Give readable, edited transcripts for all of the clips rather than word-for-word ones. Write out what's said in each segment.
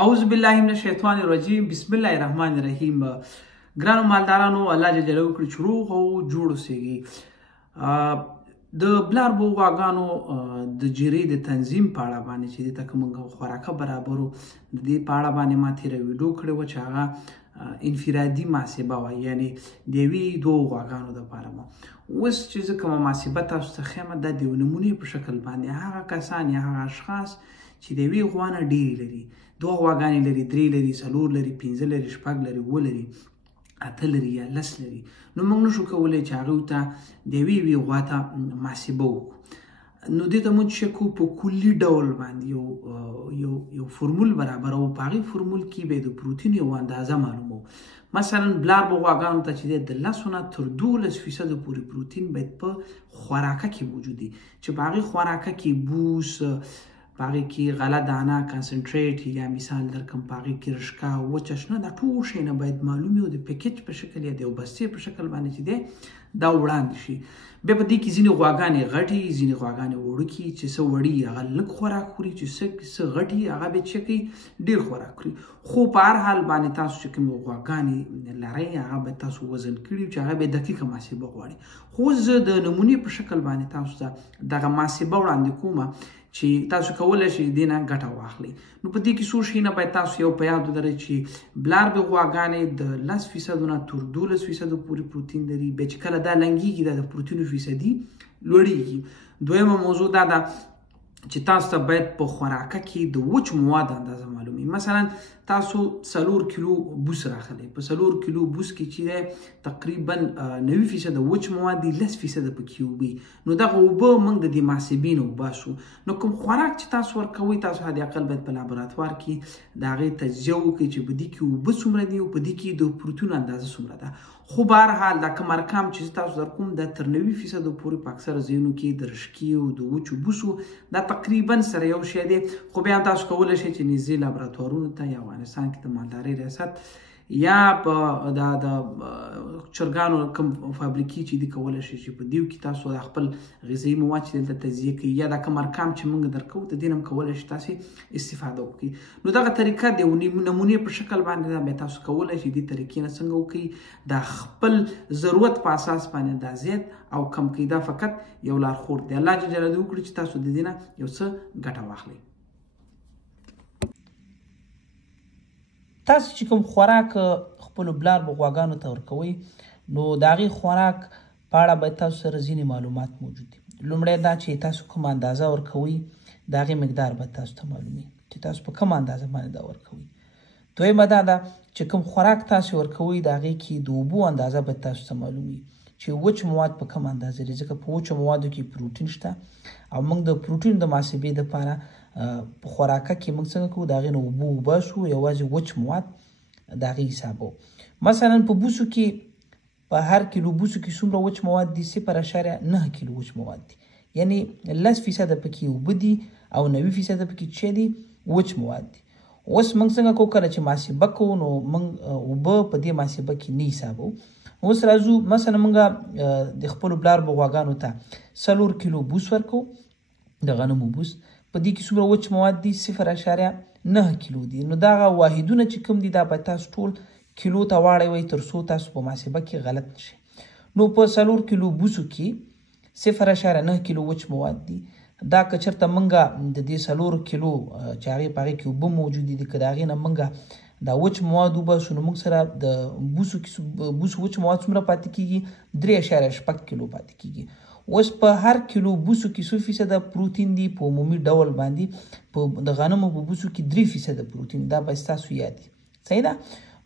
اعوذ بالله من الشیطان الرجیم بسم الله الرحمن الرحیم. ګرانو مالدارانو الله جل جلاله وکړي چې روغ او جوړ اوسېږي. د بلاربو غواګانو د جیرې د تنظیم په اړه باندې چې دې ته موږ خوراکه برابرو د دې په اړه باندې ما تېره ویډیو کړې وه چې هغه انفرادي محاسبه وایي، یعنې د یوې دوو غواګانو دپاره مو. اوس چې زه کومه محاسبه تاسو ته ښیم دا د یو نمونې په شکل باندې هغه کسان یا هغه اشخاص چې د یوې غوا نه ډېرې لري، دوه غواګانې لري، درې لري، څلور لري، پنځه لري، شپږ لري، اووه لري، اته لري یا لس لري، نو موږ نشو کولی چې هغوی ته د یوې غوا ته محاسبه وکړو. نو دې ته موږ څه کوو، په کلي ډول باندې یو فرمول برابروو. په هغې فرمول کې به د پروتین یو اندازه معلوموو. مثلا بلاربو غواګانو ته چې د 10 نه تر 12% پورې پروتین باید په خوراکه کې موجود وي، چې په هغې خوراکه کې بوس، په هغې کې غله دانه، کنسنټریټ، یا مثال درکړم په هغې کې رشقه، وچه شنه، دا ټول شیونه باید معلوم وي او د پیکج په شکل یا د یو بستې په شکل باندې چې دی دا وړاندې شي. بیا په دې کې ځینې غواګانې غټې، ځینې غواګانې وړوکي، چې څه وړي هغه لږ خوراک خوري، چې څه غټي هغه بیا څه کوي ډېر خوراک خوري. خو په هر حال باندې تاسو چې کومې غواګانې لرئ هغه به تاسو وزن کړي چې هغه به دقیقه محاسبه غواړي. خو زه د نمونې په شکل باندې تاسو ته دغه محاسبه وړاندې کومه چې تاسو کولی شئ دې نه ګټه واخلئ. نو په دې کې څو شیونه باید تاسو یو په یاد ولرئ چې بلاربې غواګانې د 10% نه تر 12% پورې پروتین لري. بیا چې کله دا لنګېږي دا د پروتینو فیصدي لوړېږي. دویمه موضوع دا ده چې تاسو ته باید په خوراکه کې د وچ مواد اندازه معلومي. مثلا تاسو 4 کیلو بوس راخلی، په 4 کیلو بوس کې چې دی تقریبا 90% وچ مواد دي، 10% پکې اوبه. نو دغه اوبه موږ د دې محاسبې نه وباسو. نو کوم خوراک چې تاسو ورکوئ تاسو حد اقل باید په لابراتوار کې د هغې تجزیه وکړئ چې په دې کې اوبه څومره دي او په دې کې د پروتین اندازه څومره ده. خو به هر حال دا کوم ارقام چې تاسو درکوم دا تر 90% پورې په اکثره ځایونو کې د رشقې او د وچو بوسو دا تقریبا سره یو شی دی. خو بیا تاسو کولی شئ چې نږدې لابراتوارونو ته یا افغانستان کې د مالدارۍ ریاست یا په د چرګانو کوم فابریکې چې دي کولی شئ چې په دیو کې تاسو د خپل غذایي مواد چې دلته تجزیه کوي یا دا کوم ارقام چې موږ درکوو د دې نه هم کولی شئ تاسې استفاده وکړئ. نو دغه طریقه د نمونې په شکل باندې دا بیا تاسو کولی شئ دې طریقې نه څنګه وکړئ، دا خپل ضرورت په اساس باندې دا زیات او کم کړئ. دا فقط یو لارښود دی. الله جل جلاله وکړي چې تاسو د دې نه یو څه ګټه واخلئ. تاسو چې کوم خوراک خپلو بلاربو غواګانو ته ورکوئ نو د هغې خوراک په اړه باید تاسو سره ځینې معلومات موجود دي. لومړی دا چې تاسو کوم اندازه ورکوئ د هغې مقدار باید تاسو ته معلوم وي چې تاسو په کوم اندازه باندې دا ورکوئ. دویمه دا ده چې کوم خوراک تاسو ورکوئ د هغې کې د اوبو اندازه باید تاسو ته معلوم وي چې وچ مواد په کوم اندازه دي، ځکه په وچو موادو کې پروتین شته او موږ د پروتین د محاسبې دپاره په خوراکه کې موږ څنګه کوو د هغې نه اوبه وباسو، یوازې وچ مواد د هغې حسابوو. مثلا په بوسو کې په هر کیلو بوسو کې څومره وچ مواد دي؟ 0.9 کیلو وچ مواد دي، یعنې 10% پکې اوبه دي او 90% پکې څه دي؟ وچ مواد دي. اوس موږ څنګه کوو کله چې محاسبه کوو نو موږ اوبه په دې محاسبه کې نه حسابوو. اوس راځو مثلا موږ د خپلو بلاربو غواګانو ته 4 کیلو بوس ورکوو د غنمو بوس، په دې کې څومره وچ مواد دي؟ 0.9 کیلو دي. نو دغه واحدونه چې کوم دي دا باید تاسو ټول کیلو ته واړوئ تر څو تاسو په محاسبه کې غلط نشئ. نو په 4 کیلو بوسو کې 0.9 کیلو وچ مواد دي. دا که چېرته موږ د دې 4 کیلو چې هغې په هغې کې اوبه موجودې دي که د هغې نه موږ دا وچ مواد وباسو نو موږ سره د بوسو وچ مواد څومره پاتې کېږي؟ 3.6 کیلو پاتې کېږي. اوس په هر کیلو بوسو کې څو فیصده پروتین دي؟ په عمومي ډول باندې په د غنمو په بوسو کې 3% پروتین. دا باید ستاسو یاد وي. صحیح ده؟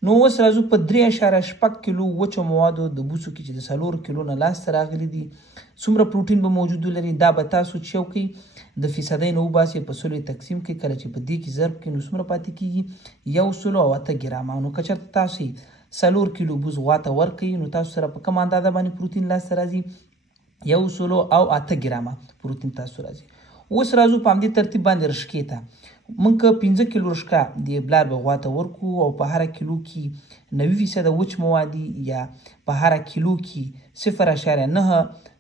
نو اوس راځو په 3.6 کیلو وچو موادو د بوسو کې چې د 4 کیلو نه لاسته راغلي دي څومره پروتین به موجود ولري. دا به تاسو چې وکړئ د فیصدۍ نه وباسئ، په 100 تقسیم کړئ. کله چې په دې کې ضرب کړئ نو څومره پاتې کېږي؟ 108 ګرامه. نو که چېرته تاسو 4 کیلو بوس غوا ته ورکړئ نو تاسو سره په کوم اندازه باندې پروتین لاسته راځي؟ 108 ګرامه پروتین تاسو راځي. اوس راځو په همدې ترتیب باندې رشقې ته. موږ که 15 کیلو رشقه د بلاربې غوا ته ورکړو او په هره کیلو کې 90% وچ مواد دي یا په هره کیلو کې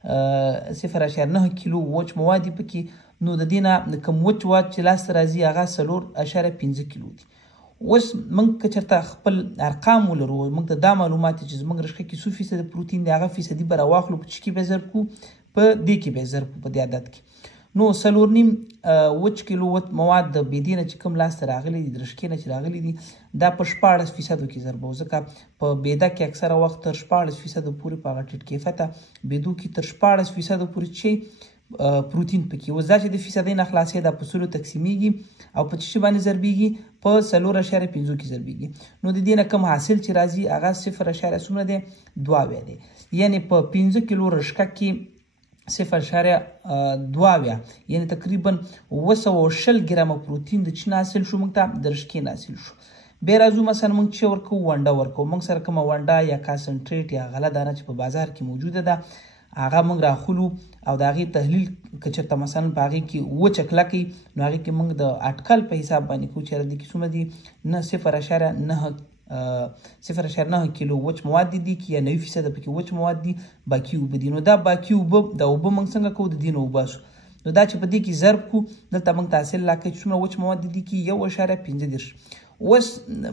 0.9 کیلو وچ مواد دي پکې، نو د دې نه کوم وچ مواد چې لاسته راځي هغه 4.5 کیلو دي. اوس موږ که چېرته خپل ارقام ولرو موږ ته دا معلومات چې زموږ رشقه کې څو فیصده پروتین دی هغه فیصدي به راواخلو په چې کې به ضرب کړو په دې کې به ضرب کړو په دې عدد کې. نو 4.5 وچ کیلو وت مواد د بېدې نه چې کوم لاسته راغلي دي د رشقې نه چې راغلي دي دا په 14% کې ضربو ځکه په بېده کې اکثره وخت تر 14% پورې په هغه ټیټ کیفیته بېدو کې تر 14% پورې چې پروتین پکې اوس دا چې د فیصدۍ نه خلاصې دا په سلو تقسیمیږي او په چې باندې ضربیږي په 4.5 کې ضربیږي. نو د دې نه کم حاصل چې راځي هغه 0.2 دی 2 دی یعنی په 15 کیلو رشقه کې 0.2 یعنی تقریبا 220 ګرامه پروتین د چین حاصل شو موږ ته د رشقې نه حاصل شو. بیا راځو مثلا موږ چې ورکو ونډه ورکو موږ سره کومه ونډه یا کانسنټریټ یا غله دانه چې په بازار کې موجوده ده هغه موږ راخلو او د هغې تحلیل که چېرته مثلا په هغې کې وچه کلکې نو هغې کې موږ د اټکل په حساب باندې کوو چې دې کې څومره دي نه 0.9 کیلو وچ مواد دي کې یا 90% پکې وچ مواد دي باقي اوبه دي. نو دا باقي اوبه د اوبه موږ څنګه کوو د دې نه وباسو نو دا چې په دې کې ضرب کړو دلته موږ ته حاصل راکوي چې څومره وچ مواد دي کې 1.15. اوس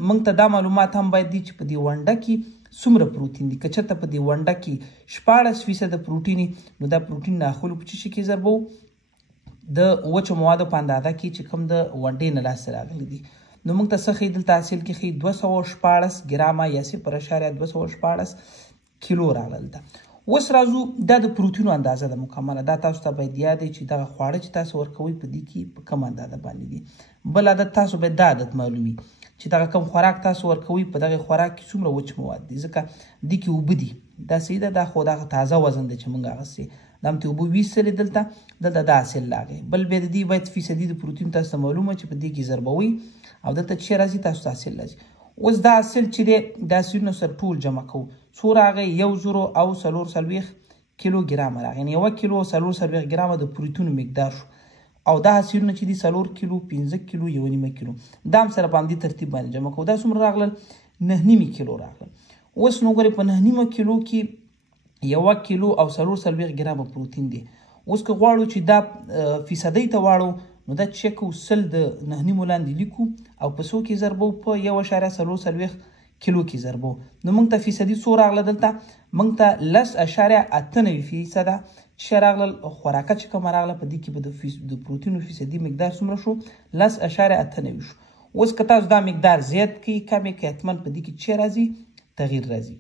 موږ ته دا معلومات هم باید دي چې په دې ونډه کې څومره پروتین دي که چېرته په دې ونډه کې 14% پروتین نو دا پروتین ناخلو په څه کې ضربو د وچو موادو په اندازه کې چې کوم د ونډې نه لاسته راغلي دي. نو موږ ته څه ښیي دلته حاصل کې ښیي 214 ګرامه یا 0.214 کیلو راغلل ده. اوس راځو دا د پروتینو اندازه ده مکمله دا تاسو ته باید یاد وي چې دغه خواړه چې تاسو ورکوئ په دې کې په کم اندازه باندې دي. بل عادت تاسو باید دا عادت معلومي چې دغه کم خوراک تاسو ورکوئ په دغه خوراک کې څومره وچ مواد دي ځکه دې کې اوبه دي دا صحیح ده دا خو دغه تازه وزن دی چې موږ اخیستی دا همتې اوبه ویستلې دلته دا حاصل راغی. بل بیا د دې باید فیصدي د پروتین تاسو ته معلومه چې په دې کې ضربوئ او دلته چې راځي تاسو ته حاصل راځي. اوس دا حاصل چې دی دا حاصلونه سره ټول جمع کوو څو راغی 1.4 کیلوګرامه راغی یعنې 1 کیلو 4 ګرامه د پروتینو مقدار شو او دا حاصلونه چې دي 4 کیلو 15 کیلو 1.5 کیلو دا هم سره په همدې ترتیب باندې جمع کوو دا څومره راغلل 9.5 کیلو راغلل. اوس نو ګورئ په 9.5 کیلو کې 1 کیلو او 4 ګرامه پروتین دی. اوس که غواړو چې دا فیصدۍ ته واړو نو دا چې کوو 100 د 9.5 لاندې لیکو او په څو کې ضربو په 1.4 کیلو کې ضربو نو موږ ته فیصدي څو راغله دلته موږ ته 10.98% چې راغلل خوراکه چې کومه راغله په دې کې به د پروتینو فیصدي مقدار څومره شو 10.98 شو. اوس که تاسو دا مقدار زیات کړئ کم یې کړئ حتما په دې کې چې راځي تغییر راځي.